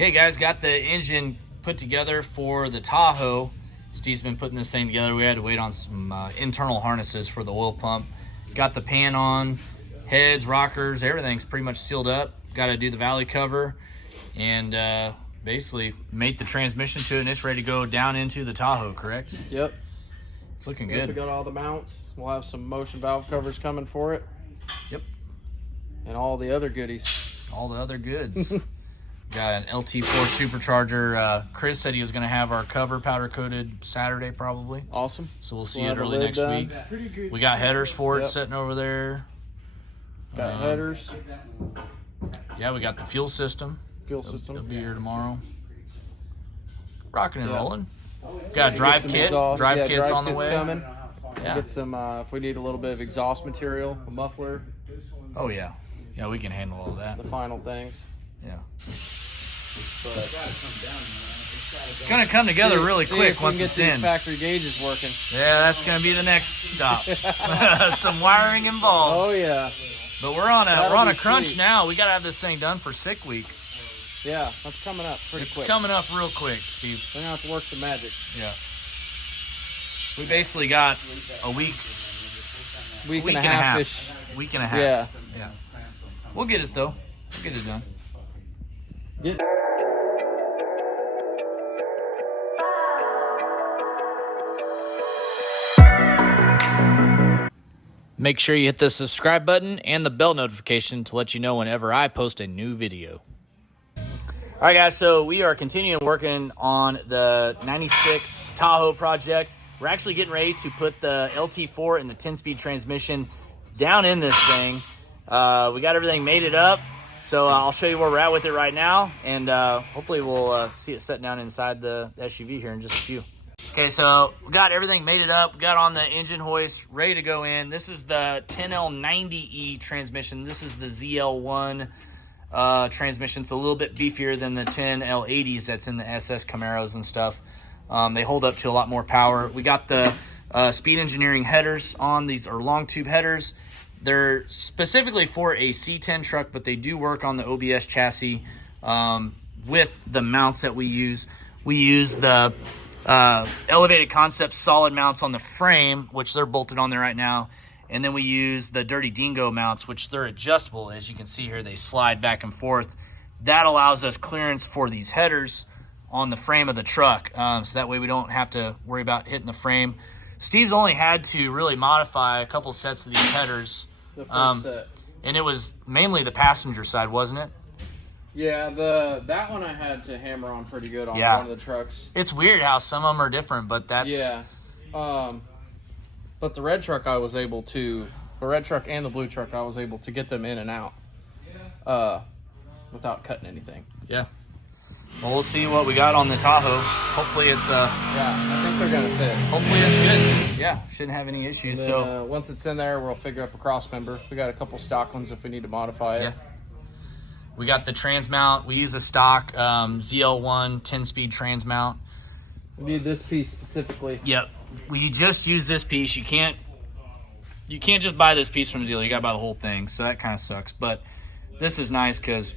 Okay, guys, got the engine put together for the Tahoe. Steve's been putting this thing together. We had to wait on some internal harnesses for the oil pump. Got the pan on, heads, rockers, everything's pretty much sealed up. Got to do the valley cover and basically mate the transmission to it, and it's ready to go down into the Tahoe, correct? Yep. It's looking good. We got all the mounts. We'll have some motion valve covers coming for it. Yep. And all the other goodies. All the other goods. Got an LT4 supercharger. Chris said he was going to have our cover powder coated Saturday probably. Awesome. So we'll see it early next week. We got headers for it sitting over there. Got headers. Yeah, we got the fuel system. It'll be here tomorrow. Rocking and rolling. Got a drive kit. Drive kit's on the way. Coming. Yeah. Get some, if we need a little bit of exhaust material, a muffler. Oh, yeah. Yeah, we can handle all that. The final things. Yeah. But it's going to come together really quick once it's in. Factory gauges working. Yeah, that's going to be the next stop. Some wiring involved. Oh, yeah. But we're on a crunch now. We got to have this thing done for sick week. Yeah, that's coming up pretty quick. It's coming up real quick, Steve. We're going to have to work the magic. Yeah. We basically got a week and a half-ish. Week and a half. Yeah. Yeah. We'll get it, though. We'll get it done. Make sure you hit the subscribe button and the bell notification to let you know whenever I post a new video. All right, guys, so we are continuing working on the 96 Tahoe project. We're actually getting ready to put the LT4 and the 10-speed transmission down in this thing. We got everything mated up, so I'll show you where we're at with it right now, and hopefully we'll see it set down inside the SUV here in just a few. Okay, so we got everything mated up. We got on the engine hoist, ready to go in. This is the 10L90E transmission. This is the ZL1 transmission. It's a little bit beefier than the 10L80s that's in the SS Camaros and stuff. They hold up to a lot more power. We got the Speed Engineering headers on. These are long tube headers. They're specifically for a C10 truck, but they do work on the OBS chassis with the mounts that we use. We use the Elevated Concept solid mounts on the frame, which they're bolted on there right now. And then we use the Dirty Dingo mounts, which they're adjustable. As you can see here, they slide back and forth. That allows us clearance for these headers on the frame of the truck. So that way we don't have to worry about hitting the frame. Steve's only had to really modify a couple sets of these headers. The first set. And it was mainly the passenger side, wasn't it? Yeah, that one I had to hammer on pretty good on one of the trucks. It's weird how some of them are different, but that's... Yeah. But the red truck I was able to... The red truck and the blue truck, I was able to get them in and out without cutting anything. Yeah. Well, we'll see what we got on the Tahoe. Hopefully it's... Yeah, I think they're going to fit. Hopefully it's good. Yeah, shouldn't have any issues. And then, once it's in there, we'll figure up a cross member. We got a couple stock ones if we need to modify it. Yeah. We got the trans mount. We use a stock ZL1 10-speed trans mount. We need this piece specifically. Yep. We just use this piece. You can't just buy this piece from the dealer. You got to buy the whole thing. So that kind of sucks. But this is nice because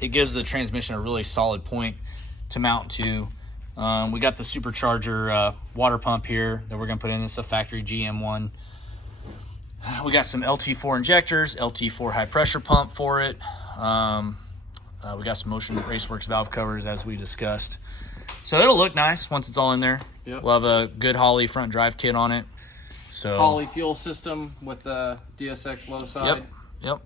it gives the transmission a really solid point to mount to. We got the supercharger water pump here that we're going to put in. This is a factory GM one. We got some LT4 injectors, LT4 high pressure pump for it. We got some Motion Raceworks valve covers as we discussed. So it'll look nice once it's all in there. Yep. We'll have a good Holley front drive kit on it. So Holley fuel system with the DSX low side. Yep.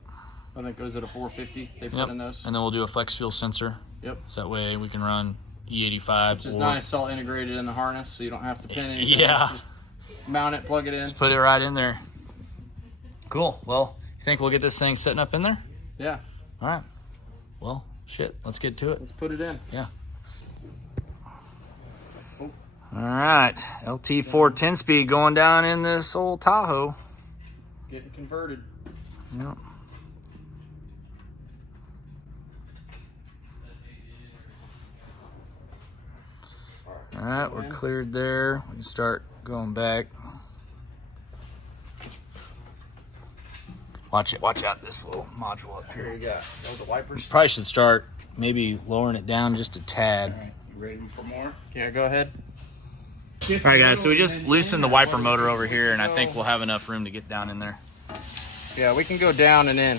I think it goes at a 450. They put in those. And then we'll do a flex fuel sensor. Yep. So that way we can run E85. Which is nice. It's all integrated in the harness, so you don't have to pin anything. Yeah. Just mount it, plug it in. Just put it right in there. Cool. Well, you think we'll get this thing setting up in there? Yeah. All right. Well, shit. Let's get to it. Let's put it in. Yeah. All right. LT4 10-speed going down in this old Tahoe. Getting converted. Yep. All right. We're cleared there. We can start going back. Watch out this little module up Here here. we got the wipers. Probably should start maybe lowering it down just a tad. All right, you ready for more? Yeah, go ahead. All right, guys, so we just loosened the wiper motor over here, and I think we'll have enough room to get down in there. Yeah, we can go down and in.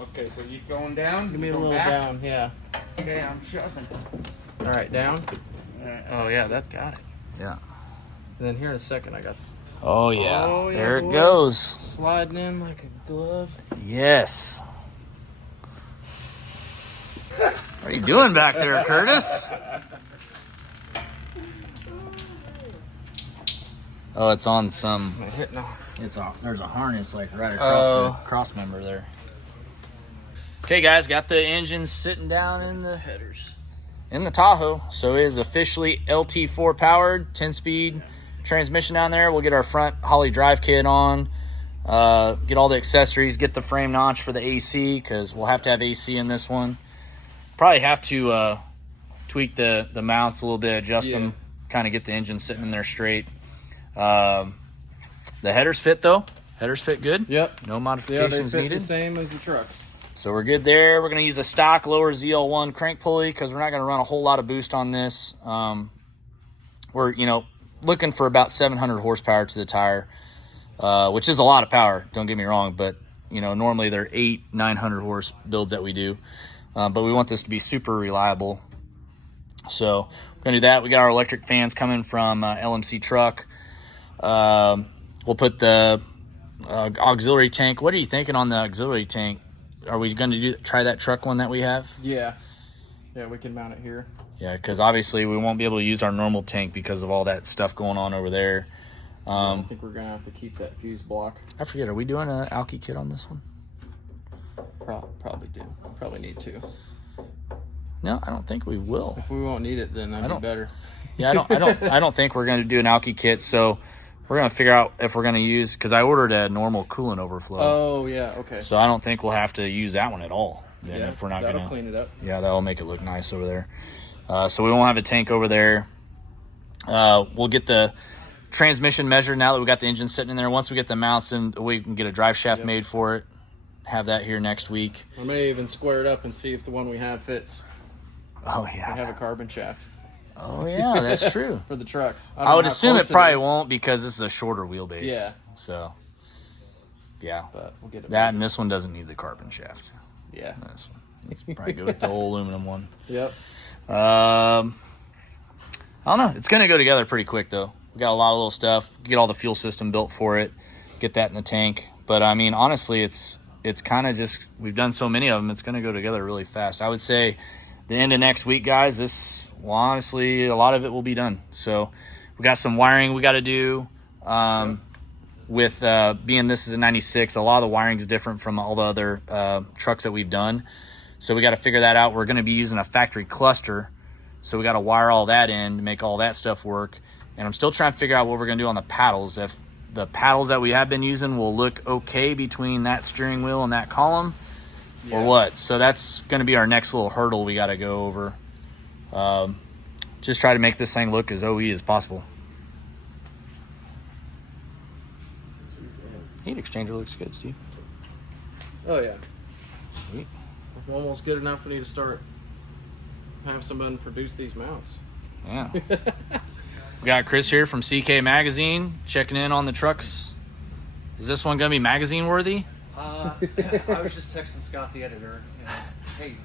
Okay, so you going down? Give me a Going little back? down, yeah. Okay, I'm shoving. All right, down. Oh yeah, that's got it. Yeah. And then here in a second, I got. Oh, yeah. Oh, yeah, There it boys. goes. Sliding in like a glove. Yes. What are you doing back there, Curtis? Oh, it's on some. I'm hitting. There's a harness like right across the cross member there. Okay, guys, got the engine sitting down in the headers in the Tahoe. So it is officially LT4 powered, 10-speed transmission down there. We'll get our front Holley drive kit on, get all the accessories, get the frame notch for the AC because we'll have to have AC in this one. Probably have to tweak the mounts a little bit, adjust them, kind of get the engine sitting in there straight. The headers fit though. Headers fit good. Yep. No modifications they fit needed. the same as the trucks. So we're good there. We're going to use a stock lower ZL1 crank pulley because we're not going to run a whole lot of boost on this. We're, looking for about 700 horsepower to the tire, which is a lot of power. Don't get me wrong, but normally they're 900 horse builds that we do. But we want this to be super reliable. So we're going to do that. We got our electric fans coming from LMC truck. We'll put the auxiliary tank. What are you thinking on the auxiliary tank? Are we going to try that truck one that we have? Yeah. Yeah, we can mount it here. Yeah, because obviously we won't be able to use our normal tank because of all that stuff going on over there. I think we're going to have to keep that fuse block. I forget, are we doing an alky kit on this one? Probably do. Probably need to. No, I don't think we will. If we won't need it, then that'd be better. Yeah, I don't think we're going to do an alky kit. So we're going to figure out if we're going to use, because I ordered a normal coolant overflow. Oh yeah, okay. So I don't think we'll have to use that one at all. Then if we're not that'll gonna clean it up. Yeah, that'll make it look nice over there. So we won't have a tank over there. We'll get the transmission measured now that we got the engine sitting in there. Once we get the mounts in, we can get a drive shaft made for it. Have that here next week. I may even square it up and see if the one we have fits. Oh yeah. I have a carbon shaft. Oh yeah, that's true. For the trucks. I would assume it probably won't because this is a shorter wheelbase. Yeah. So yeah. But we'll get it. That and this one doesn't need the carbon shaft. Yeah. This one. Let's probably go with the old aluminum one. Yep. I don't know. It's going to go together pretty quick, though. We got a lot of little stuff. Get all the fuel system built for it. Get that in the tank. But, I mean, honestly, it's kind of just, we've done so many of them, it's going to go together really fast. I would say the end of next week, guys, honestly, a lot of it will be done. So we got some wiring we got to do. With being this is a 96, a lot of the wiring is different from all the other trucks that we've done. So we got to figure that out. We're going to be using a factory cluster. So we got to wire all that in to make all that stuff work. And I'm still trying to figure out what we're going to do on the paddles. If the paddles that we have been using will look okay between that steering wheel and that column or what. So that's going to be our next little hurdle we got to go over. Just try to make this thing look as OE as possible. Heat exchanger looks good, Steve. Oh yeah. Sweet. Almost good enough for me to start. Have somebody produce these mounts. Yeah. We got Chris here from CK Magazine checking in on the trucks. Is this one going to be magazine worthy? I was just texting Scott, the editor. Hey,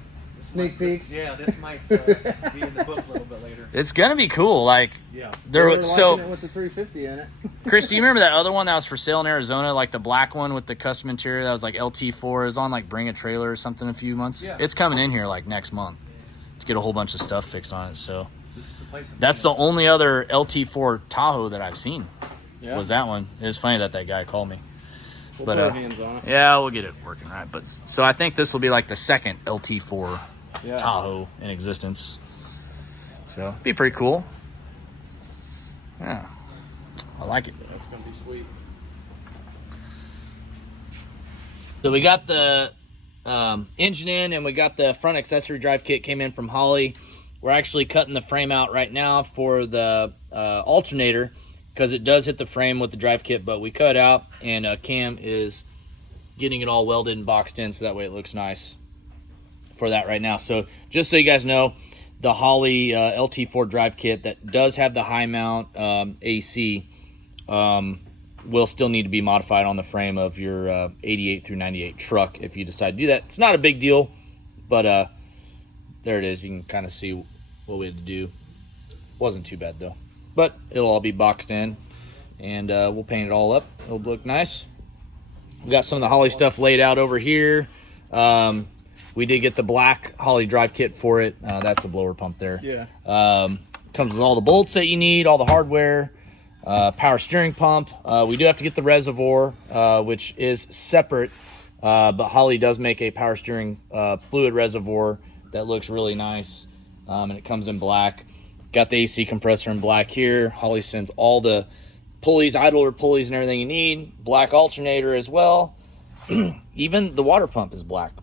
Sneak peeks. This might be in the book a little bit later. It's going to be cool. Like, Yeah. there. We're So, liking it with the 350 in it. Chris, do you remember that other one that was for sale in Arizona, like the black one with the custom interior that was like LT4? It was on like Bring a Trailer or something a few months. Yeah. It's coming in here like next month to get a whole bunch of stuff fixed on it. So This is the place to that's be. the only other LT4 Tahoe that I've seen. Yeah. Was that one. It's funny that guy called me. We'll but, put our hands on it. Yeah, we'll get it working right. But so I think this will be like the second LT4 Yeah. Tahoe in existence. So it'd be pretty cool. Yeah, I like it. That's gonna be sweet. So we got the engine in, and we got the front accessory drive kit came in from Holley. We're actually cutting the frame out right now for the alternator because it does hit the frame with the drive kit, but we cut out, and Cam is getting it all welded and boxed in so that way it looks nice. for that right now. So just so you guys know, the Holley LT4 drive kit that does have the high mount AC will still need to be modified on the frame of your 88 through 98 truck if you decide to do that. It's not a big deal, but there it is. You can kind of see what we had to do. Wasn't too bad though, but it'll all be boxed in, and we'll paint it all up. It'll look nice. We got some of the Holley stuff laid out over here. We did get the black Holley drive kit for it. That's the blower pump there. Yeah. Comes with all the bolts that you need, all the hardware, power steering pump. We do have to get the reservoir, which is separate, but Holley does make a power steering fluid reservoir that looks really nice, and it comes in black. Got the AC compressor in black here. Holley sends all the pulleys, idler pulleys, and everything you need. Black alternator as well. Even the water pump is black.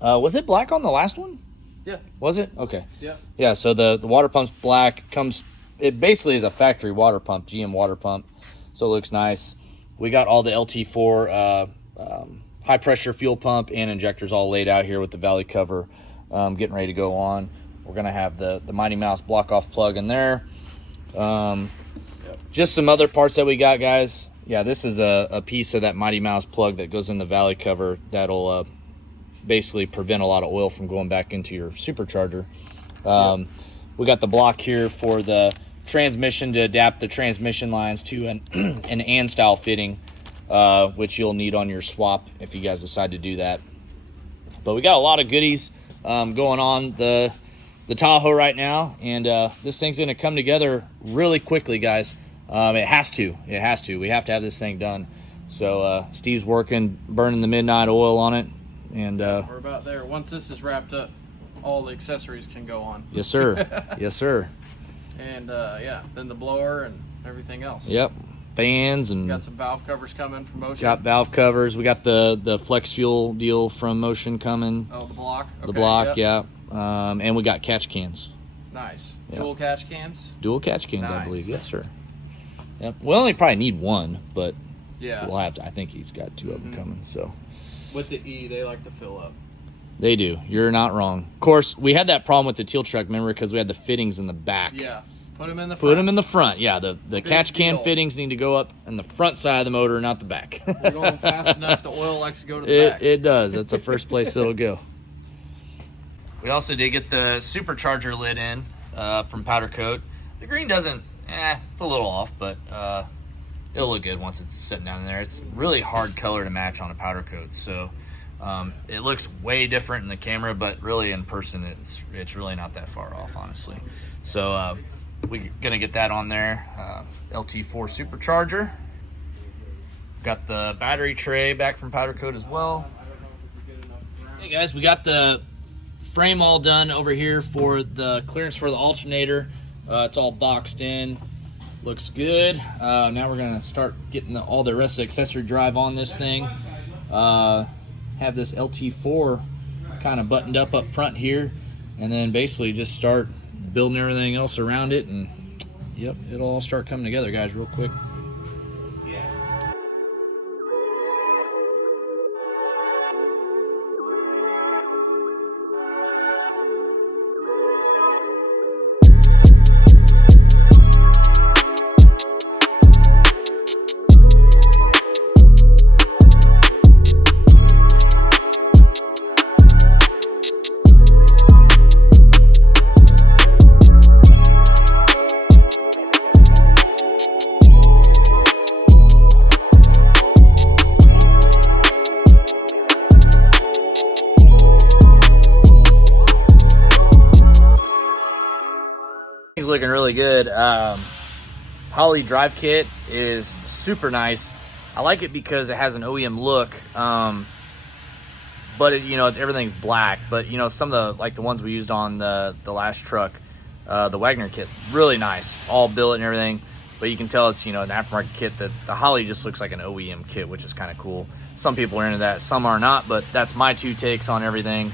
Was it black on the last one? Yeah. Was it? Okay. Yeah. Yeah, so the water pump's black. It basically is a factory water pump, GM water pump, so it looks nice. We got all the LT4 high pressure fuel pump and injectors all laid out here with the valley cover, getting ready to go on. We're going to have the Mighty Mouse block off plug in there. Just some other parts that we got, guys. Yeah, this is a piece of that Mighty Mouse plug that goes in the valley cover that'll basically prevent a lot of oil from going back into your supercharger. We got the block here for the transmission to adapt the transmission lines to an AN style fitting, which you'll need on your swap if you guys decide to do that. But we got a lot of goodies going on the Tahoe right now, and this thing's going to come together really quickly, guys. It has to. We have to have this thing done. So Steve's working, burning the midnight oil on it. And we're about there. Once this is wrapped up, all the accessories can go on. Yes, sir. Yes, sir. And yeah, then the blower and everything else. Yep. Fans and got some valve covers coming from Motion. Got valve covers. We got the flex fuel deal from Motion coming. Oh, the block. Okay, the block, yep. Yeah. And we got catch cans. Nice. Yep. Dual catch cans. Dual catch cans, Nice. I believe. Yes, sir. Yep. We only probably need one, but yeah, we'll have to. I think he's got two of them coming. So. With the E, they like to fill up. They do. You're not wrong. Of course, we had that problem with the teal truck, remember, because we had the fittings in the back. Yeah. Put them in the front. Put them in the front. Yeah, the catch can deal. fittings need to go up in the front side of the motor, not the back. We're going fast enough. The oil likes to go to the back. It does. That's the first place it'll go. We also did get the supercharger lid in from Powder Coat. The green doesn't, it's a little off, but it'll look good once it's sitting down in there. It's really hard color to match on a Powder Coat, so it looks way different in the camera, but really in person it's really not that far off, honestly. So we're gonna get that on there. LT4 supercharger. Got the battery tray back from Powder Coat as well. Hey guys, we got the frame all done over here for the clearance for the alternator. It's all boxed in. Looks good. Now we're gonna start getting all the rest of the accessory drive on this thing. Have this LT4 kind of buttoned up front here, and then basically just start building everything else around it, and yep, it'll all start coming together, guys, real quick. He's looking really good. Holley drive kit is super nice. I like it because it has an OEM look, but everything's black. But some of the ones we used on the last truck, the Wagner kit, really nice, all billet and everything. But you can tell it's an aftermarket kit. That the Holley just looks like an OEM kit, which is kind of cool. Some people are into that, some are not. But that's my two takes on everything.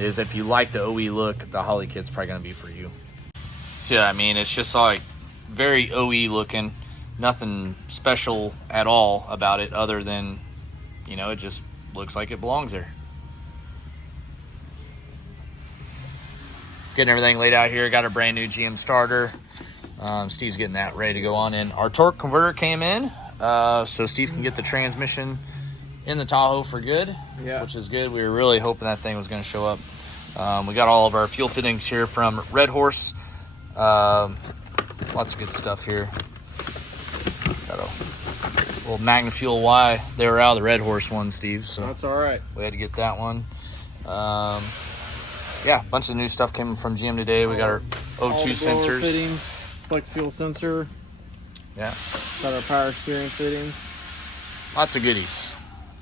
Is if you like the OE look, the Holley kit's probably gonna be for you. Yeah, I mean, it's just like very OE looking, nothing special at all about it other than, it just looks like it belongs there. Getting everything laid out here. Got a brand new GM starter. Steve's getting that ready to go on in. Our torque converter came in, so Steve can get the transmission in the Tahoe for good, which is good. We were really hoping that thing was going to show up. We got all of our fuel fittings here from Red Horse. Lots of good stuff here. Got a little Magna Fuel Y. They were out of the Red Horse one, Steve, so That's all right. we had to get that one. Yeah, a bunch of new stuff came from GM today. We got our All O2 the blower sensors. fittings, flex fuel sensor. Yeah, Got our power steering fittings. lots of goodies.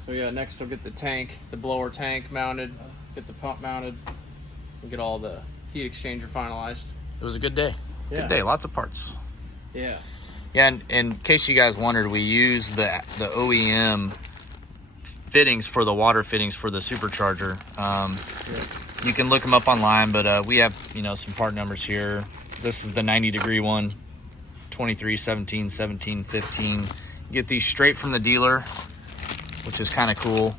So yeah, next we'll get the blower tank mounted, get the pump mounted, and get all the heat exchanger finalized. It was a good day. Yeah. Good day. Lots of parts. Yeah. Yeah, and in case you guys wondered, we use the OEM fittings for the water fittings for the supercharger. You can look them up online, but we have some part numbers here. This is the 90-degree one, 23, 17, 17, 15. You get these straight from the dealer, which is kind of cool.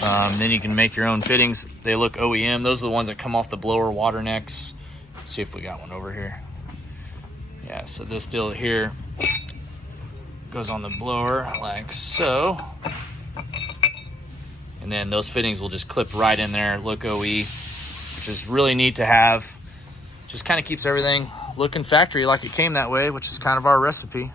Then you can make your own fittings. They look OEM. Those are the ones that come off the blower water necks. Let's see if we got one over here. Yeah, so this deal here goes on the blower like so. And then those fittings will just clip right in there, look OE, which is really neat to have. Just kind of keeps everything looking factory like it came that way, which is kind of our recipe.